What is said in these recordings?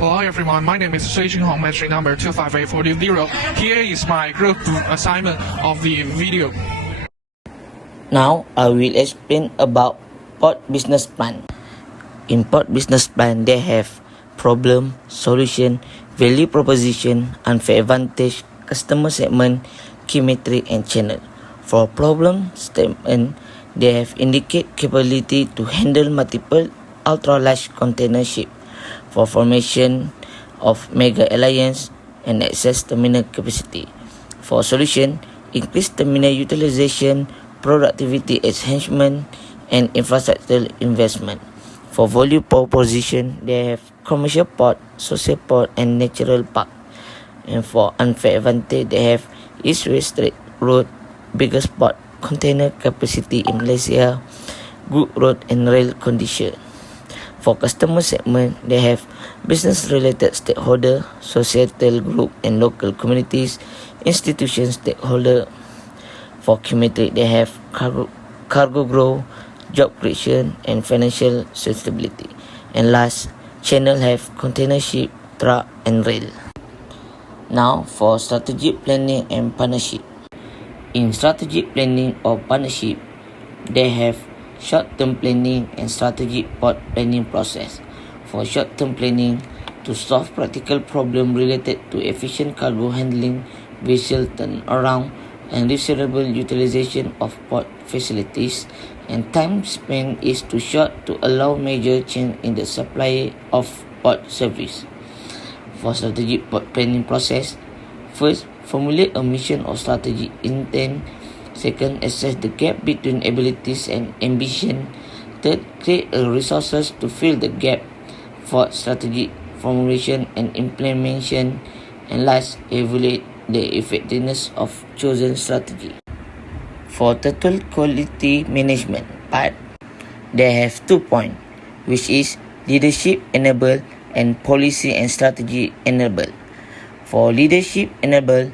Hello everyone, my name is Cui Xinhong, entry number 25840. Here is my group assignment of the video. Now I will explain about port business plan. In port business plan, they have problem, solution, value proposition, unfair advantage, customer segment, key metric, and channel. For problem statement, they have indicate capability to handle multiple ultra-large container ship for formation of mega alliance and access terminal capacity. For solution, increase terminal utilization, productivity enhancement, and infrastructure investment. For value proposition, they have commercial port, social port, and natural park. And for unfair advantage, they have east-west trade route, biggest port, container capacity in Malaysia, good road and rail condition. For customer segment, they have business-related stakeholder, societal group, and local communities, institution stakeholder. For key metric, they have cargo growth, job creation, and financial sustainability. And last, channel have container ship, truck, and rail. Now for strategic planning and partnership. In strategic planning or partnership, they have short-term planning and strategic port planning process. For short-term planning, to solve practical problem related to efficient cargo handling, vessel turnaround, and reasonable utilization of port facilities, and time spent is too short to allow major change in the supply of port service. For strategic port planning process, first, formulate a mission or strategic intent. Second, assess the gap between abilities and ambition. Third, create resources to fill the gap. Fourth, strategic formulation and implementation. And last, evaluate the effectiveness of chosen strategy. For total quality management part, they have 2 points, which is leadership enable and policy and strategy enable. For leadership enable,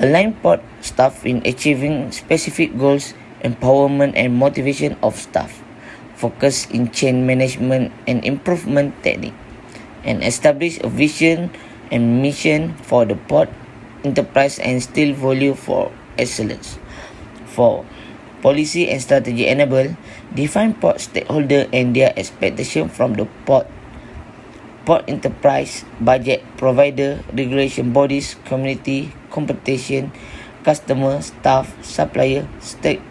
align port staff in achieving specific goals, empowerment and motivation of staff, focus in chain management and improvement technique, and establish a vision and mission for the port enterprise and still value for excellence. For policy and strategy enable, define port stakeholder and their expectation from the port enterprise, budget provider, regulation bodies, community, competition, customer, staff, supplier,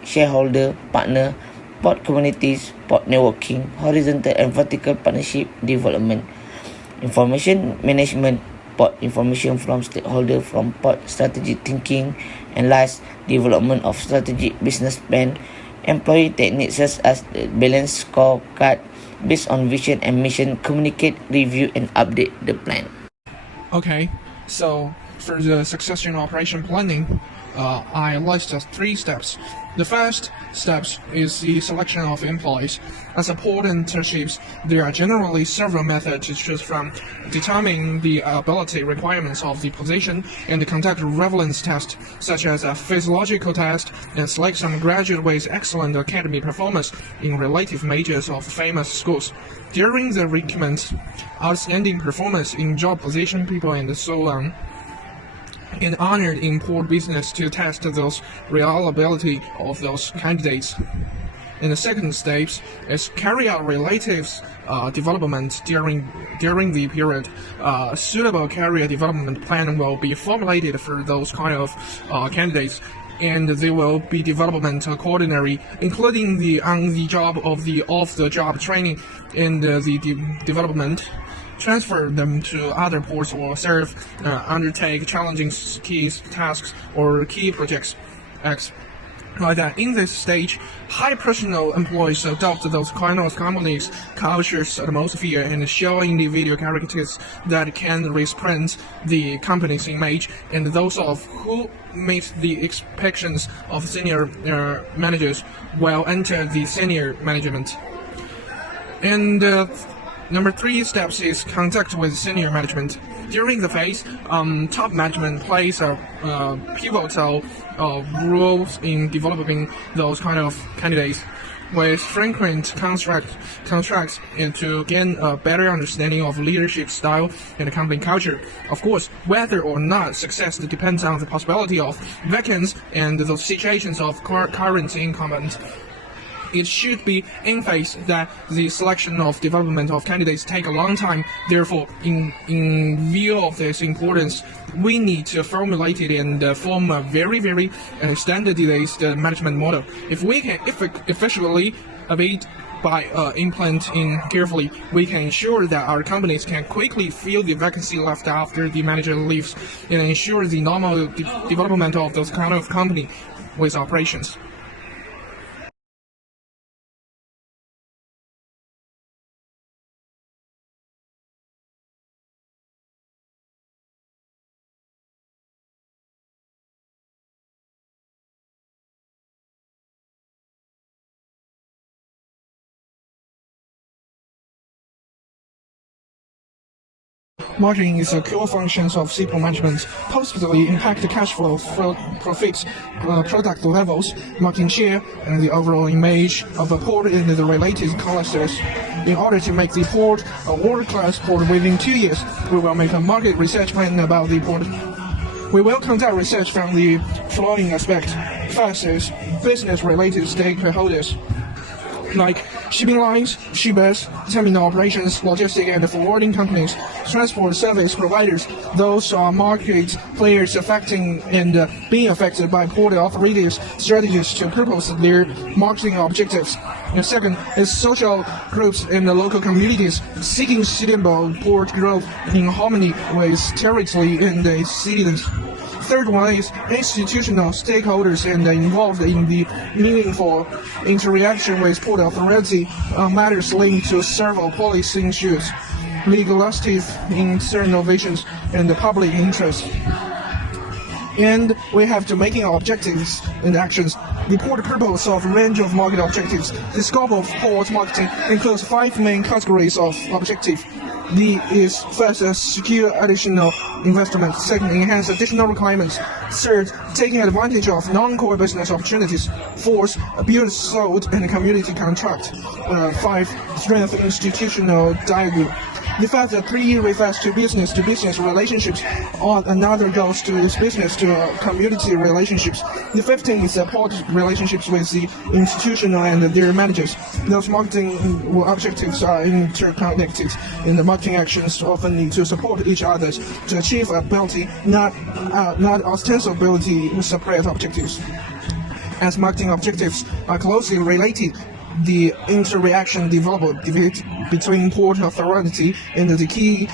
shareholder, partner, port communities, port networking, horizontal and vertical partnership development, information management, port information from stakeholder from port strategic thinking, and last, development of strategic business plan, employee techniques such as the balance scorecard, based on vision and mission, communicate, review, and update the plan. Okay, so for the succession operation planning, I list 3 steps. The first step is the selection of employees. As a port internships, there are generally several methods to choose from, determining the ability requirements of the position and conduct relevance tests, such as a physiological test, and select some graduate with excellent academic performance in relative majors of famous schools. During the recruitment, outstanding performance in job position people and so on, and honored in port business to test those reliability of those candidates. And the second stage is carry out relative development during the period. Suitable career development plan will be formulated for those kind of candidates, and they will be development coordinary, including the on-the-job of the off-the-job training and the development. Transfer them to other ports or serve, undertake challenging key tasks or key projects. Like that, in this stage, high personal employees adopt those kind of companies, cultures, atmosphere, and show individual characters that can represent the company's image, and those of who meet the expectations of senior managers will enter the senior management. And number 3 steps is contact with senior management. During the phase, top management plays a pivotal roles in developing those kind of candidates. with frequent contracts and to gain a better understanding of leadership style and company culture. Of course, whether or not success depends on the possibility of vacancies and the situations of current incumbents. It should be emphasized that the selection of development of candidates take a long time. Therefore, in view of this importance, we need to formulate it and form a very standardized management model. If we can effectively abate by implementing carefully, we can ensure that our companies can quickly fill the vacancy left after the manager leaves and ensure the normal development of those kind of company with operations. Marketing is a core function of Seaport management, positively impact the cash flow, profits, product levels, market share, and the overall image of a port and the related clusters. In order to make the port a world-class port within 2 years, we will make a market research plan about the port. We will conduct research from the following aspects. First is business-related stakeholders, like shipping lines, shippers, terminal operations, logistics and forwarding companies, transport service providers. Those are market players affecting and being affected by port operators' strategies to purpose their marketing objectives. And second is social groups and the local communities seeking sustainable port growth in harmony with territory and the citizens. Third one is institutional stakeholders and involved in the meaningful interaction with port authority on matters linked to several policy issues, legislative innovations, and the public interest. And we have to making objectives and actions. The port purpose of a range of market objectives. The scope of port marketing includes 5 main categories of objective. Is first, secure additional investment. Second, enhance additional requirements. Third, taking advantage of non-core business opportunities. Fourth, build, sold, and community contract. 5, strengthen institutional dialogue. The fact that 3 refers to business relationships, or another goes to business to community relationships. The 15 is support relationships with the institutional and their managers. Those marketing objectives are interconnected, and the marketing actions often need to support each other to achieve ability, not ostensibly separate objectives. As marketing objectives are closely related, the interaction developed between port authority and the key